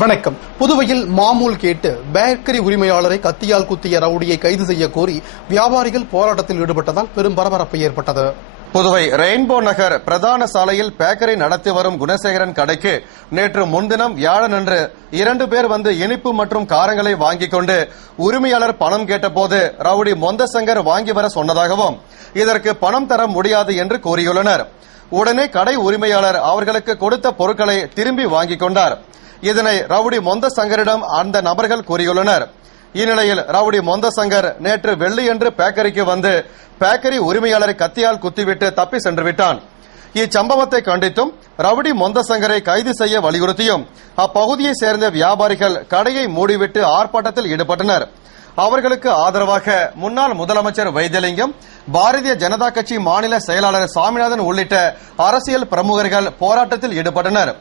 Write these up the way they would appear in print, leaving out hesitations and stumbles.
வணக்கம். புதுவையில் மாமூல் கேட்டு பேக்கரி உரிமையாளரை கத்தியால் குத்திய ரவுடியை கைது செய்ய கோரி வியாபாரிகள் போராட்டத்தில் ஈடுபட்டதால் பெரும் பரபரப்பு ஏற்பட்டது. புதுவை ரெயின்போ நகர் பிரதான சாலையில் பேக்கரி நடத்தி வரும் குணசேகரன் கடைக்கு நேற்று முன்தினம் வியாழனன்று 2 பேர் வந்து இனிப்பு மற்றும் காரங்களை வாங்கிக் கொண்டு உரிமையாளர் பணம் கேட்டபோது ரவுடி மொந்தசங்கர் வாங்கி வர சொன்னதாகவும் இதற்கு பணம் தர முடியாது என்று கூறியுள்ளனர். உடனே கடை உரிமையாளர் அவர்களுக்கு கொடுத்த பொருட்களை திரும்பி வாங்கிக் கொண்டார். இதனை ரவுடி மொந்தசங்கரிடம் அந்த நபர்கள் கூறியுள்ளனர். இந்நிலையில் ரவுடி மொந்தசங்கர் நேற்று வெள்ளியன்று பேக்கரிக்கு வந்து பேக்கரி உரிமையாளரை கத்தியால் குத்திவிட்டு தப்பி சென்று விட்டான். இச்சம்பவத்தை கண்டித்தும் ரவுடி மொந்தசங்கரை கைது செய்ய வலியுறுத்தியும் அப்பகுதியை சேர்ந்த வியாபாரிகள் கடையை மூடிவிட்டு ஆர்ப்பாட்டத்தில் ஈடுபட்டனர். அவர்களுக்கு ஆதரவாக முன்னாள் முதலமைச்சர் வைத்தியலிங்கம், பாரதிய ஜனதா கட்சி மாநில செயலாளர் சாமிநாதன் உள்ளிட்ட அரசியல் பிரமுகர்கள் போராட்டத்தில் ஈடுபட்டனர்.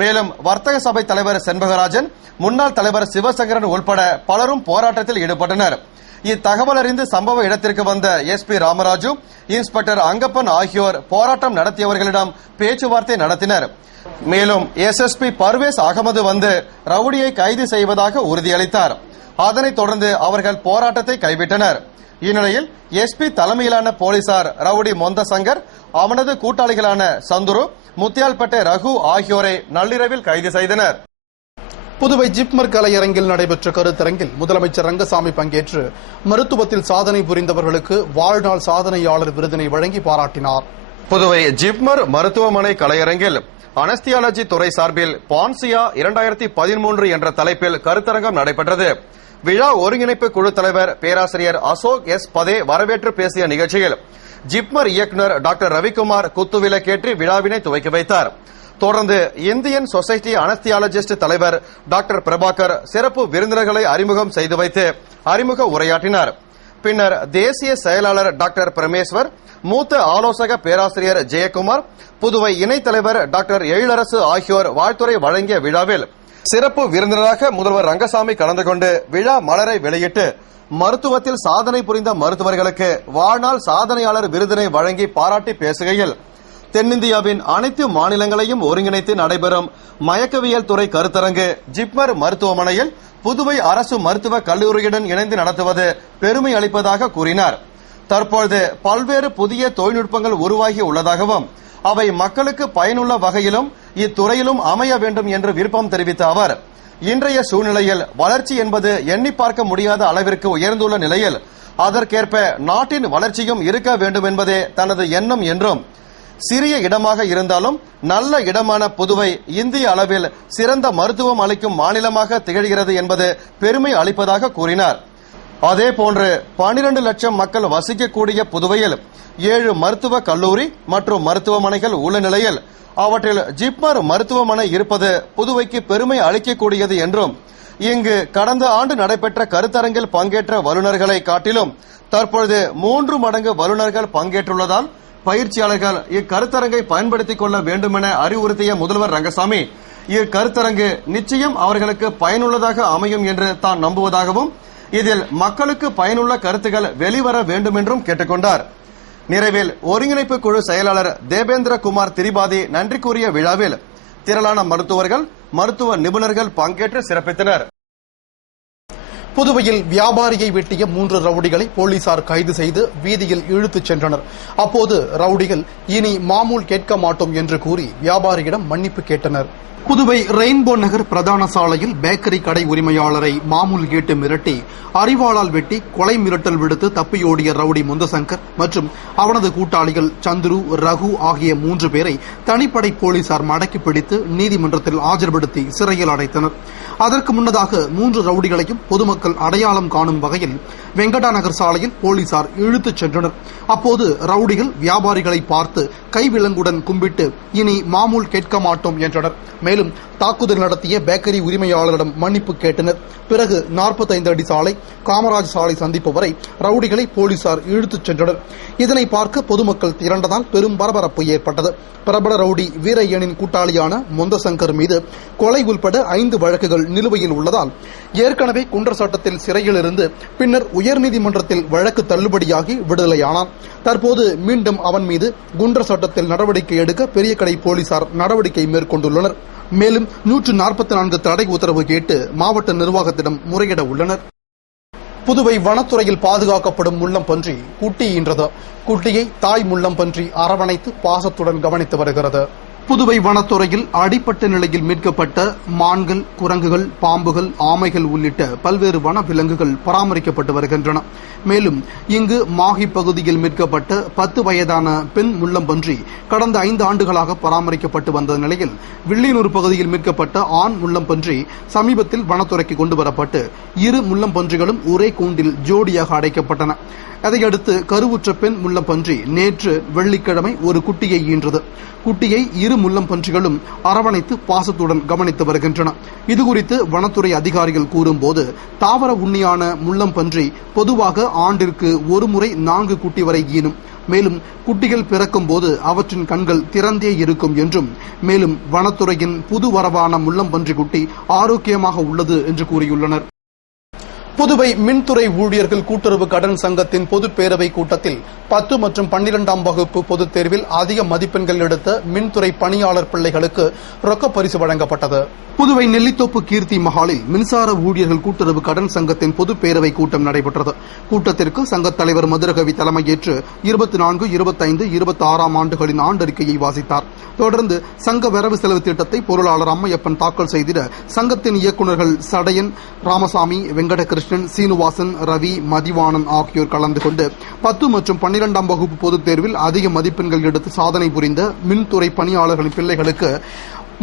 மேலும் வர்த்தக சபை தலைவர் செண்பகராஜன், முன்னாள் தலைவர் சிவசங்கரன் உள்பட பலரும் போராட்டத்தில் ஈடுபட்டனர். இத்தகவல் அறிந்து சம்பவ இடத்திற்கு வந்த எஸ்பி ராமராஜு, இன்ஸ்பெக்டர் அங்கப்பன் ஆகியோர் போராட்டம் நடத்தியவர்களிடம் பேச்சுவார்த்தை நடத்தினர். மேலும் எஸ்எஸ்பி பர்வேஸ் அகமது வந்து ரவுடியை கைது செய்வதாக உறுதியளித்தார். அதனைத் தொடர்ந்து அவர்கள் போராட்டத்தை கைவிட்டனர். இந்நிலையில் எஸ்பி தலைமையிலான போலீசார் ரவுடி மொந்தசங்கர், அவனது கூட்டாளிகளான சந்துரு, முத்தியால்பேட்டை ரகு ஆகியோரை நள்ளிரவில் கைது செய்தனர். புதுவை ஜிப்மர் கலையரங்கில் நடைபெற்ற கருத்தரங்கில் முதலமைச்சர் ரங்கசாமி பங்கேற்று மருத்துவத்தில் சாதனை புரிந்தவர்களுக்கு வாழ்நாள் சாதனையாளர் விருதினை வழங்கி பாராட்டினார். புதுவை ஜிப்மர் மருத்துவமனை கலையரங்கில் அனஸ்தியாலஜி துறை சார்பில் பான்சியா 2013 என்ற தலைப்பில் கருத்தரங்கம் நடைபெற்றது. விழா ஒருங்கிணைப்பு குழு தலைவர் பேராசிரியர் அசோக் எஸ் பதே வரவேற்று பேசிய நிகழ்ச்சியில் ஜிப்மர் இயக்குநர் டாக்டர் ரவிக்குமார் குத்துவிளக்கேற்றி விழாவினை துவக்கி வைத்தார். தொடர்ந்து இந்தியன் சொசைட்டி அனஸ்தியாலஜிஸ்ட் தலைவர் டாக்டர் பிரபாகர் சிறப்பு விருந்தினர்களை அறிமுகம் செய்து வைத்து அறிமுக உரையாற்றினார். பின்னர் தேசிய செயலாளர் டாக்டர் பிரமேஸ்வர், மூத்த ஆலோசக பேராசிரியர் ஜெயக்குமார், புதுவை இணைத் தலைவர் டாக்டர் எழிலரசு ஆகியோர் வாழ்த்துரை வழங்கிய விழாவில் சிறப்பு விருந்தினராக முதல்வர் ரங்கசாமி கலந்து கொண்டு விழா மலரை வெளியிட்டு மருத்துவத்தில் சாதனை புரிந்த மருத்துவர்களுக்கு வாழ்நாள் சாதனையாளர் விருதினை வழங்கி பாராட்டி பேசுகையில், தென்னிந்தியாவின் அனைத்து மாநிலங்களையும் ஒருங்கிணைத்து நடைபெறும் மயக்கவியல் துறை கருத்தரங்கு ஜிப்மர் மருத்துவமனையில் புதுவை அரசு மருத்துவக் கல்லூரியுடன் இணைந்து நடத்துவது பெருமை அளிப்பதாக கூறினார். தற்பொழுது பல்வேறு புதிய தொழில்நுட்பங்கள் உருவாகி உள்ளதாகவும் அவை மக்களுக்கு பயனுள்ள வகையிலும் இத்துறையிலும் அமைய வேண்டும் என்று விருப்பம் தெரிவித்த அவர், இன்றைய சூழ்நிலையில் வளர்ச்சி என்பது எண்ணி பார்க்க முடியாத அளவிற்கு உயர்ந்துள்ள நிலையில் அதற்கேற்ப நாட்டின் வளர்ச்சியும் இருக்க வேண்டும் என்பதே தனது எண்ணம் என்றும், சிறிய இடமாக இருந்தாலும் நல்ல இடமான புதுவை இந்திய அளவில் சிறந்த மருத்துவம் அளிக்கும் மாநிலமாக திகழ்கிறது என்பது பெருமை அளிப்பதாக கூறினார். அதேபோன்று 12 லட்சம் மக்கள் வசிக்கக்கூடிய புதுவையில் 7 மருத்துவக் கல்லூரி மற்றும் மருத்துவமனைகள் உள்ள நிலையில் அவற்றில் ஜிப்மர் மருத்துவமனை இருப்பது புதுவைக்கு பெருமை அளிக்கக்கூடியது என்றும், இங்கு கடந்த ஆண்டு நடைபெற்ற கருத்தரங்கில் பங்கேற்ற வல்லுநர்களை காட்டிலும் தற்பொழுது 3 மடங்கு வல்லுநர்கள் பங்கேற்றுள்ளதால் பயிற்சியாளர்கள் இக்கருத்தரங்கை பயன்படுத்திக் கொள்ள வேண்டும் என அறிவுறுத்திய முதல்வர் ரங்கசாமி, இக்கருத்தரங்கு நிச்சயம் அவர்களுக்கு பயனுள்ளதாக அமையும் என்று தான் நம்புவதாகவும், இதில் மக்களுக்கு பயனுள்ள கருத்துக்கள் வெளிவர வேண்டும் என்றும் கேட்டுக்கொண்டார். நிறைவில் ஒருங்கிணைப்பு குழு செயலாளர் தேபேந்திர குமார் திரிபாதி நன்றி கூறிய விழாவில் திரளான மருத்துவர்கள், மருத்துவ நிபுணர்கள் பங்கேற்று சிறப்பித்தனர். புதுவையில் வியாபாரியை வெட்டிய 3 ரவுடிகளை போலீசார் கைது செய்து வீதியில் இழுத்துச் சென்றனர். அப்போது ரவுடிகள் இனி மாமூல் கேட்க மாட்டோம் என்று கூறி வியாபாரியிடம் மன்னிப்பு கேட்டனர். புதுவை ரெயின்போ நகர் பிரதான சாலையில் பேக்கரி கடை உரிமையாளரை மாமூல் கேட்டு மிரட்டி அரிவாளால் வெட்டி கொலை மிரட்டல் விடுத்து தப்பியோடிய ரவுடி மொந்தசங்கர் மற்றும் அவனது கூட்டாளிகள் சந்துரு, ரகு ஆகிய 3 பேரை தனிப்படை போலீசார் மடக்கி பிடித்து நீதிமன்றத்தில் ஆஜர்படுத்தி சிறையில் அடைத்தனர். அதற்கு முன்னதாக 3 ரவுடிகளையும் பொதுமக்கள் அடையாளம் காணும் வகையில் வெங்கடா நகர் சாலையில் போலீசார் இழுத்துச் சென்றனர். அப்போது ரவுடிகள் வியாபாரிகளை பார்த்து கைவிலங்குடன் கும்பிட்டு இனி மாமூல் கேட்க மாட்டோம் என்றனர். மேலும் தாக்குதல் நடத்திய பேக்கரி உரிமையாளரிடம் மன்னிப்பு கேட்டனர். பிறகு 45 அடி சாலை, காமராஜ் சாலை சந்திப்பு வரை ரவுடிகளை போலீசார் இழுத்துச் சென்றனர். இதனை பார்க்க பொதுமக்கள் திரண்டதால் பெரும் பரபரப்பு ஏற்பட்டது. பிரபல ரவுடி வீரையனின் கூட்டாளியான மொந்தசங்கர் மீது கொலை உள்பட 5 வழக்குகள் நிலுவையில் உள்ளதால் ஏற்கனவே குண்டர் சட்டத்தில் சிறையில் இருந்து பின்னர் உயர்நீதிமன்றத்தில் வழக்கு தள்ளுபடியாகி விடுதலையானான். தற்போது மீண்டும் அவன் மீது குண்டர் சட்டத்தில் நடவடிக்கை எடுக்க பெரியகடை போலீசார் நடவடிக்கை மேற்கொண்டுள்ளனர். மேலும் 144 தடை உத்தரவு கேட்டு மாவட்ட நிர்வாகத்திடம் முறையிட உள்ளனர். புதுவை வனத்துறையில் பாதுகாக்கப்படும் முள்ளம்பன்றி குட்டி ஈன்றது. குட்டியை தாய் முள்ளம்பன்றி அரவணைத்து பாசத்துடன் கவனித்து வருகிறது. புதுவை வனத்துறையில் அடிப்பட்ட நிலையில் மீட்கப்பட்ட மான்கள், குரங்குகள், பாம்புகள், ஆமைகள் உள்ளிட்ட பல்வேறு வன விலங்குகள் பராமரிக்கப்பட்டு வருகின்றன. மேலும் இங்கு மாஹி பகுதியில் மீட்கப்பட்ட 10 வயதான பெண் முள்ளம்பன்றி கடந்த 5 ஆண்டுகளாக பராமரிக்கப்பட்டு வந்த நிலையில் வில்லியனூர் பகுதியில் மீட்கப்பட்ட ஆண் முள்ளம்பன்றி சமீபத்தில் வனத்துறைக்கு கொண்டுவரப்பட்டு 2 முள்ளம்பன்றிகளும் ஒரே கூண்டில் ஜோடியாக அடைக்கப்பட்டன. அதையடுத்து கருவுற்ற பெண் முள்ளம்பன்றி நேற்று வெள்ளிக்கிழமை ஒரு குட்டியை ஈன்றது. குட்டியை 2 முள்ளம்பன்றிகளும் அரவணைத்து பாசத்துடன் கவனித்து வருகின்றன. இதுகுறித்து வனத்துறை அதிகாரிகள் கூறும்போது, தாவர உண்ணியான முள்ளம்பன்றி பொதுவாக ஆண்டிற்கு ஒரு முறை 4 குட்டி வரை ஈனும். மேலும் குட்டிகள் பிறக்கும் போது அவற்றின் கண்கள் திறந்தே இருக்கும் என்றும், மேலும் வனத்துறையின் புது வரவான முள்ளம்பன்றி குட்டி ஆரோக்கியமாக உள்ளது என்று கூறியுள்ளனர். புதுவை மின்துறை ஊழியர்கள் கூட்டுறவு கடன் சங்கத்தின் பொதுப் பேரவை கூட்டத்தில் 10 மற்றும் 12ஆம் வகுப்பு பொதுத் தேர்வில் அதிக மதிப்பெண்கள் எடுத்த மின்துறை பணியாளர் பிள்ளைகளுக்கு ரொக்க பரிசு வழங்கப்பட்டது. புதுவை நெல்லித்தோப்பு கீர்த்தி மஹாலில் மின்சார ஊழியர்கள் கூட்டுறவு கடன் சங்கத்தின் பொதுப் பேரவை கூட்டம் நடைபெற்றது. கூட்டத்திற்கு சங்கத் தலைவர் மதுரகவி தலைமையேற்று 24, 25, 26ஆம் ஆண்டுகளின் ஆண்டறிக்கையை வாசித்தார். தொடர்ந்து சங்க வரவு செலவு திட்டத்தை பொருளாளர் அம்மையப்பன் தாக்கல் செய்திட சங்கத்தின் இயக்குநர்கள் சடையன், ராமசாமி, வெங்கடகிருஷ்ணன், சீனிவாசன், ரவி, மதிவாணன் ஆகியோர் கலந்து கொண்டு 10 மற்றும் 12ஆம் வகுப்பு பொதுத் தேர்வில் அதிக மதிப்பெண்கள் எடுத்து சாதனை புரிந்த மின்துறை பணியாளர்களின் பிள்ளைகளுக்கு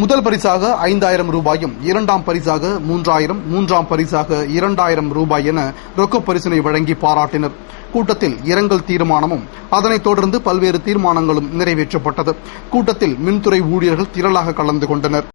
முதல் பரிசாக 5000 ரூபாயும், 2ஆம் பரிசாக 3000, 3ஆம் பரிசாக 2000 ரூபாய் என ரொக்க பரிசினை வழங்கி பாராட்டினர். கூட்டத்தில் இரங்கல் தீர்மானமும் அதனைத் தொடர்ந்து பல்வேறு தீர்மானங்களும் நிறைவேற்றப்பட்டது. கூட்டத்தில் மின்துறை ஊழியர்கள் திரளாக கலந்து கொண்டனர்.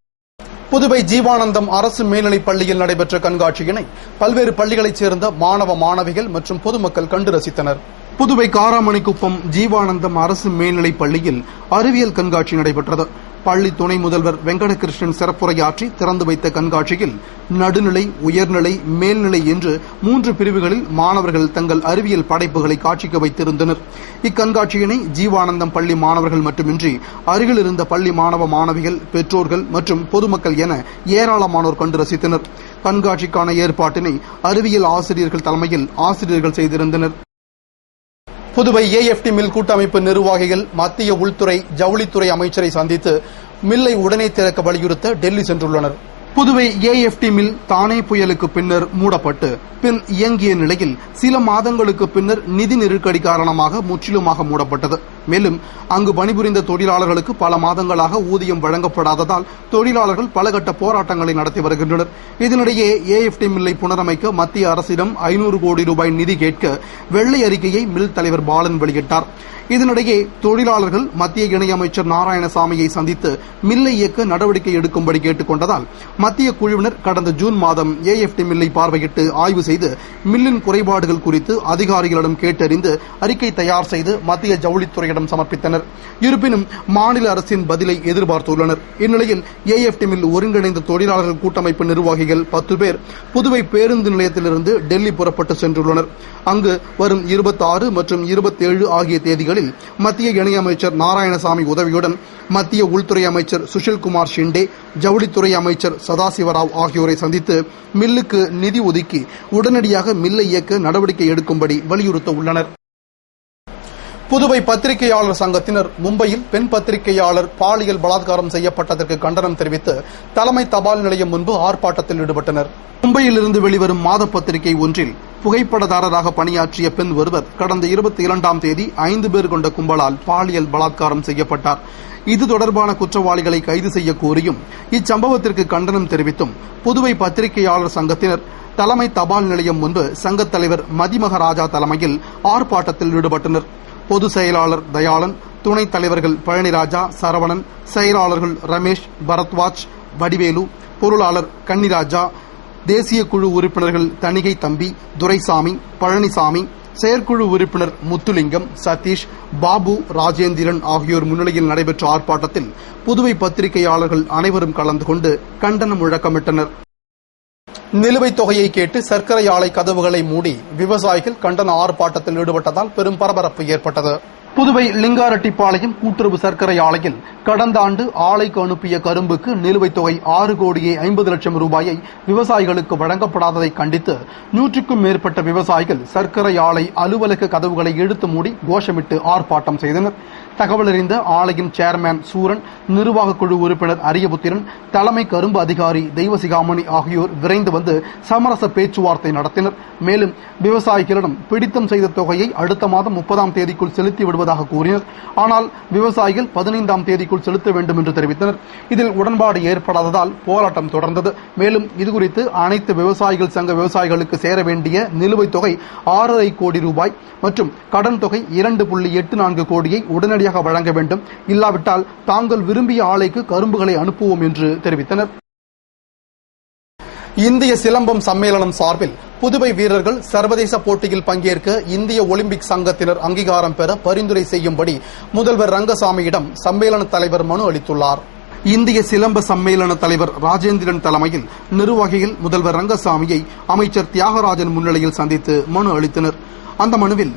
புதுவை ஜீவானந்தம் அரசு மேல்நிலைப் பள்ளியில் நடைபெற்ற கண்காட்சியினை பல்வேறு பள்ளிகளைச் சேர்ந்த மாணவ மாணவிகள் மற்றும் பொதுமக்கள் கண்டு ரசித்தனர். புதுவை காராமணிக்குப்பம் ஜீவானந்தம் அரசு மேல்நிலைப் பள்ளியில் அறிவியல் கண்காட்சி நடைபெற்றது. பள்ளி துணை முதல்வர் வெங்கடகிருஷ்ணன் சிறப்புரையாற்றி திறந்து வைத்த கண்காட்சியில் நடுநிலை, உயர்நிலை, மேல்நிலை என்று 3 பிரிவுகளில் மாணவர்கள் தங்கள் அறிவியல் படைப்புகளை காட்சிக்கு வைத்திருந்தனர். இக்கண்காட்சியினை ஜீவானந்தம் பள்ளி மாணவர்கள் மட்டுமின்றி அருகில் இருந்த பள்ளி மாணவ மாணவிகள், பெற்றோர்கள் மற்றும் பொதுமக்கள் என ஏராளமானோர் கண்டு ரசித்தனர். கண்காட்சிக்கான ஏற்பாட்டினை அறிவியல் ஆசிரியர்கள் தலைமையில் ஆசிரியர்கள் செய்திருந்தனர். புதுவை AFT மில் கூட்டமைப்பு நிர்வாகிகள் மத்திய உள்துறை, ஜவுளித்துறை அமைச்சரை சந்தித்து மில்லை உடனே திறக்க வலியுறுத்த டெல்லி சென்றுள்ளனர். புதுவை AFT மில் தானே புயலுக்கு பின்னர் மூடப்பட்டு பின் இயங்கிய நிலையில் சில மாதங்களுக்கு பின்னர் நிதி நெருக்கடி காரணமாக முற்றிலுமாக மூடப்பட்டது. மேலும் அங்கு பணிபுரிந்த தொழிலாளர்களுக்கு பல மாதங்களாக ஊதியம் வழங்கப்படாததால் தொழிலாளர்கள் பல கட்ட போராட்டங்களை நடத்தி வருகின்றனர். இதனிடையே AFT மில்லை புனரமைக்க மத்திய அரசிடம் 500 கோடி ரூபாய் நிதி கேட்க வெள்ளை அறிக்கையை மில் தலைவர் பாலன் வெளியிட்டார். இதனிடையே தொழிலாளர்கள் மத்திய இணையமைச்சர் நாராயணசாமியை சந்தித்து மில்லை இயக்க நடவடிக்கை எடுக்கும்படி கேட்டுக் கொண்டதால் மத்திய குழுவினர் கடந்த ஜூன் மாதம் AFT மில்லை பார்வையிட்டு ஆய்வு செய்து மில்லின் குறைபாடுகள் குறித்து அதிகாரிகளிடம் கேட்டறிந்து அறிக்கை தயார் செய்து மத்திய ஜவுளித்துறையிடம் சமர்ப்பித்தனர். இருப்பினும் மாநில அரசின் பதிலை எதிர்பார்த்துள்ளனர். இந்நிலையில் AFT மில் ஒருங்கிணைந்த தொழிலாளர்கள் கூட்டமைப்பு நிர்வாகிகள் 10 பேர் புதுவை பேருந்து நிலையத்திலிருந்து டெல்லி புறப்பட்டு சென்றுள்ளனர். அங்கு வரும் 26 மற்றும் 27 ஆகிய தேதிகளில் மத்திய இணையமைச்சர் நாராயணசாமி உதவியுடன் மத்திய உள்துறை அமைச்சர் சுஷில்குமார் ஷிண்டே, ஜவுளித்துறை அமைச்சர் சதாசிவராவ் ஆகியோரை சந்தித்து மில்லுக்கு நிதி ஒதுக்கி உடனடியாக மில்லை இயக்க நடவடிக்கை எடுக்கும்படி வலியுறுத்த உள்ளனர். புதுவை பத்திரிகையாளர் சங்கத்தினர் மும்பையில் பெண் பத்திரிகையாளர் பாலியல் பலாத்காரம் செய்யப்பட்டதற்கு கண்டனம் தெரிவித்து தலைமை தபால் நிலையம் முன்பு ஆர்ப்பாட்டத்தில் ஈடுபட்டனர். மும்பையிலிருந்து வெளிவரும் மாத பத்திரிகை ஒன்றில் புகைப்படதாரராக பணியாற்றிய பெண் ஒருவர் கடந்த 22ஆம் தேதி 5 பேர் கொண்ட கும்பலால் பாலியல் பலாத்காரம் செய்யப்பட்டார். இது தொடர்பான குற்றவாளிகளை கைது செய்ய கோரியும் இச்சம்பவத்திற்கு கண்டனம் தெரிவித்தும் புதுவை பத்திரிகையாளர் சங்கத்தினர் தலைமை தபால் நிலையம் முன்பு சங்கத் தலைவர் மதிமகராஜா தலைமையில் ஆர்ப்பாட்டத்தில் ஈடுபட்டனர். பொதுச் செயலாளர் தயாளன், துணைத் தலைவர்கள் பழனிராஜா, சரவணன், செயலாளர்கள் ரமேஷ், பரத்வாஜ், வடிவேலு, பொருளாளர் கன்னிராஜா, தேசிய குழு உறுப்பினர்கள் தணிகை தம்பி, துரைசாமி, பழனிசாமி, செயற்குழு உறுப்பினர் முத்துலிங்கம், சதீஷ், பாபு, ராஜேந்திரன் ஆகியோர் முன்னிலையில் நடைபெற்ற ஆர்ப்பாட்டத்தில் புதுவை பத்திரிகையாளர்கள் அனைவரும் கலந்து கொண்டு கண்டன முழக்கமிட்டனர். நிலுவைத் தொகையை கேட்டு சர்க்கரை ஆலை கதவுகளை மூடி விவசாயிகள் கண்டன ஆர்ப்பாட்டத்தில் ஈடுபட்டதால் பெரும் பரபரப்பு ஏற்பட்டது. புதுவை லிங்காரெட்டிப்பாளையம் கூட்டுறவு சர்க்கரை ஆலையில் கடந்த ஆண்டு ஆலைக்கு அனுப்பிய கரும்புக்கு நிலுவைத் தொகை 6,50,00,000 ரூபாயை விவசாயிகளுக்கு வழங்கப்படாததை கண்டித்து 100க்கும் மேற்பட்ட விவசாயிகள் சர்க்கரை ஆலை அலுவலக கதவுகளை இழுத்து மூடி கோஷமிட்டு ஆர்ப்பாட்டம் செய்தனர். தகவலறிந்த ஆலையின் சேர்மேன் சூரன், நிர்வாக குழு உறுப்பினர் அரியபுத்திரன், தலைமை கரும்பு அதிகாரி தெய்வசிகாமணி ஆகியோர் விரைந்து வந்து சமரச பேச்சுவார்த்தை நடத்தினர். மேலும் விவசாயிகளிடம் பிடித்தம் செய்த தொகையை அடுத்த மாதம் 30ஆம் தேதிக்குள் செலுத்தி விடுவதாக கூறினர். ஆனால் விவசாயிகள் 15ஆம் தேதிக்குள் செலுத்த வேண்டும் என்று தெரிவித்தனர். இதில் உடன்பாடு ஏற்படாததால் போராட்டம் தொடர்ந்தது. மேலும் இதுகுறித்து அனைத்து விவசாயிகள் சங்க விவசாயிகளுக்கு சேர வேண்டிய நிலுவைத் தொகை 6,50 கோடி ரூபாய் மற்றும் கடன் தொகை 2.84 கோடியை உடனடியாக வழங்க வேண்டும், இல்லாவிட்டால் தாங்கள் விரும்பிய ஆலைக்கு கரும்புகளை அனுப்புவோம் என்று தெரிவித்தனர். இந்திய சிலம்பம் சம்மேளனம் சார்பில் புதுவை வீரர்கள் சர்வதேச போட்டியில் பங்கேற்க இந்திய ஒலிம்பிக் சங்கத்தினர் அங்கீகாரம் பெற பரிந்துரை செய்யும்படி முதல்வர் ரங்கசாமியிடம் சம்மேளன தலைவர் மனு அளித்துள்ளார். இந்திய சிலம்ப சம்மேளன தலைவர் ராஜேந்திரன் தலைமையில் நிர்வாகிகள் முதல்வர் ரங்கசாமியை அமைச்சர் தியாகராஜன் முன்னிலையில் சந்தித்து மனு அளித்தனர். அந்த மனுவில்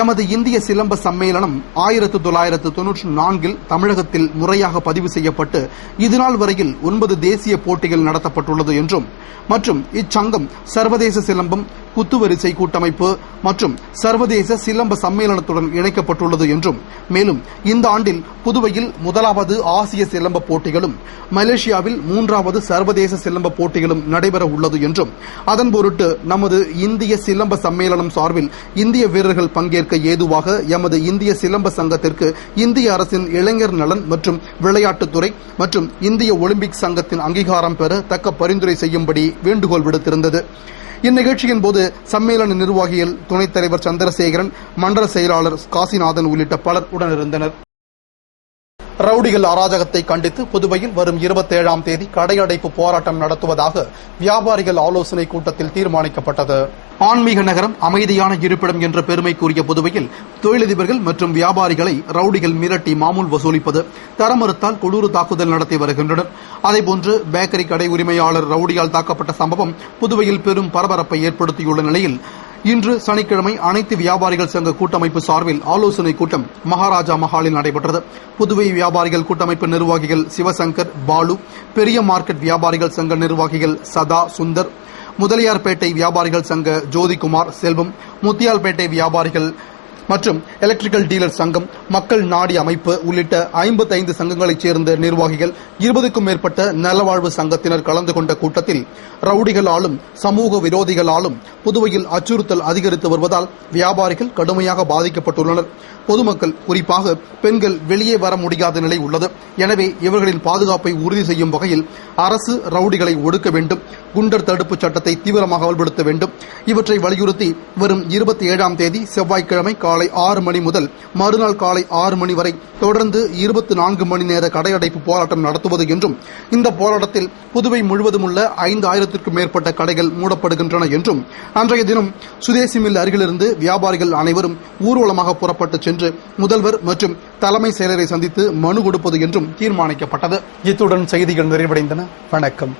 எமது இந்திய சிலம்ப சம்மேளனம் 1994 தமிழகத்தில் முறையாக பதிவு செய்யப்பட்டு இதுநாள் வரையில் 9 தேசிய போட்டிகள் நடத்தப்பட்டுள்ளது என்றும் மற்றும் இச்சங்கம் சர்வதேச சிலம்பம் குத்துவரிசை கூட்டமைப்பு மற்றும் சர்வதேச சிலம்ப சம்மேளனத்துடன் இணைக்கப்பட்டுள்ளது என்றும், மேலும் இந்த ஆண்டில் புதுவையில் 1வது ஆசிய சிலம்ப போட்டிகளும் மலேசியாவில் 3வது சர்வதேச சிலம்ப போட்டிகளும் நடைபெற உள்ளது என்றும், அதன் பொருட்டு நமது இந்திய சிலம்ப சம்மேளனம் சார்பில் இந்திய வீரர்கள் பங்கேற்க ஏதுவாக எமது இந்திய சிலம்ப சங்கத்திற்கு இந்திய அரசின் இளைஞர் நலன் மற்றும் விளையாட்டுத்துறை மற்றும் இந்திய ஒலிம்பிக் சங்கத்தின் அங்கீகாரம் பெற தக்க பரிந்துரை செய்யும்படி வேண்டுகோள் விடுத்திருந்தது. இந்நிகழ்ச்சியின் போது சம்மேளன நிர்வாகிகள், துணைத் தலைவர் சந்திரசேகரன், மண்டல செயலாளர் காசிநாதன் உள்ளிட்ட பலர் உடனிருந்தனர். ரவுடிகள் அராஜகத்தை கண்டித்து புதுவையில் வரும் 27ஆம் தேதி கடையடைப்பு போராட்டம் நடத்துவதாக வியாபாரிகள் ஆலோசனை கூட்டத்தில் தீர்மானிக்கப்பட்டது. ஆன்மீக நகரம், அமைதியான இருப்பிடம் என்ற பெருமைக்குரிய புதுவையில் தொழிலதிபர்கள் மற்றும் வியாபாரிகளை ரவுடிகள் மிரட்டி மாமூல் வசூலிப்பது, தர மறுத்தால் கொடூர தாக்குதல் நடத்தி வருகின்றனர். அதேபோன்று பேக்கரி கடை உரிமையாளர் ரவுடியால் தாக்கப்பட்ட சம்பவம் புதுவையில் பெரும் பரபரப்பை ஏற்படுத்தியுள்ள நிலையில் இன்று சனிக்கிழமை அனைத்து வியாபாரிகள் சங்க கூட்டமைப்பு சார்பில் ஆலோசனை கூட்டம் மகாராஜா மஹாலில் நடைபெற்றது. புதுவை வியாபாரிகள் கூட்டமைப்பு நிர்வாகிகள் சிவசங்கர், பாலு, பெரிய மார்க்கெட் வியாபாரிகள் சங்க நிர்வாகிகள் சதா, சுந்தர், முதலியார்பேட்டை வியாபாரிகள் சங்க ஜோதிகுமார், செல்வம், முத்தியால்பேட்டை வியாபாரிகள் மற்றும் எலக்ட்ரிக்கல் டீலர் சங்கம், மக்கள் நாடி அமைப்பு உள்ளிட்ட 55 சங்கங்களைச் சேர்ந்த நிர்வாகிகள், 20க்கும் மேற்பட்ட நலவாழ்வு சங்கத்தினர் கலந்து கொண்ட கூட்டத்தில் ரவுடிகளாலும் சமூக விரோதிகளாலும் புதுவையில் அச்சுறுத்தல் அதிகரித்து வருவதால் வியாபாரிகள் கடுமையாக பாதிக்கப்பட்டுள்ளனர். பொதுமக்கள், குறிப்பாக பெண்கள் வெளியே வர முடியாத நிலை உள்ளது. எனவே இவர்களின் பாதுகாப்பை உறுதி செய்யும் வகையில் அரசு ரவுடிகளை ஒடுக்க வேண்டும், குண்டர் தடுப்புச் சட்டத்தை தீவிரமாக அமல்படுத்த வேண்டும். இவற்றை வலியுறுத்தி வரும் 27ஆம் தேதி செவ்வாய்க்கிழமை காலை 6 மணி முதல் மறுநாள் காலை 6 மணி வரை தொடர்ந்து 24 மணி நேர கடையடைப்பு போராட்டம் நடத்துவது என்றும், இந்த போராட்டத்தில் புதுவை முழுவதும் உள்ள 5,000க்கும் மேற்பட்ட கடைகள் மூடப்படுகின்றன என்றும், அன்றைய தினம் சுதேசி மில் அருகிலிருந்து வியாபாரிகள் அனைவரும் ஊர்வலமாக புறப்பட்டு சென்று முதல்வர் மற்றும் தலைமை செயலரை சந்தித்து மனு கொடுப்பது என்றும் தீர்மானிக்கப்பட்டது. இத்துடன் செய்திகள் நிறைவடைந்தன. வணக்கம்.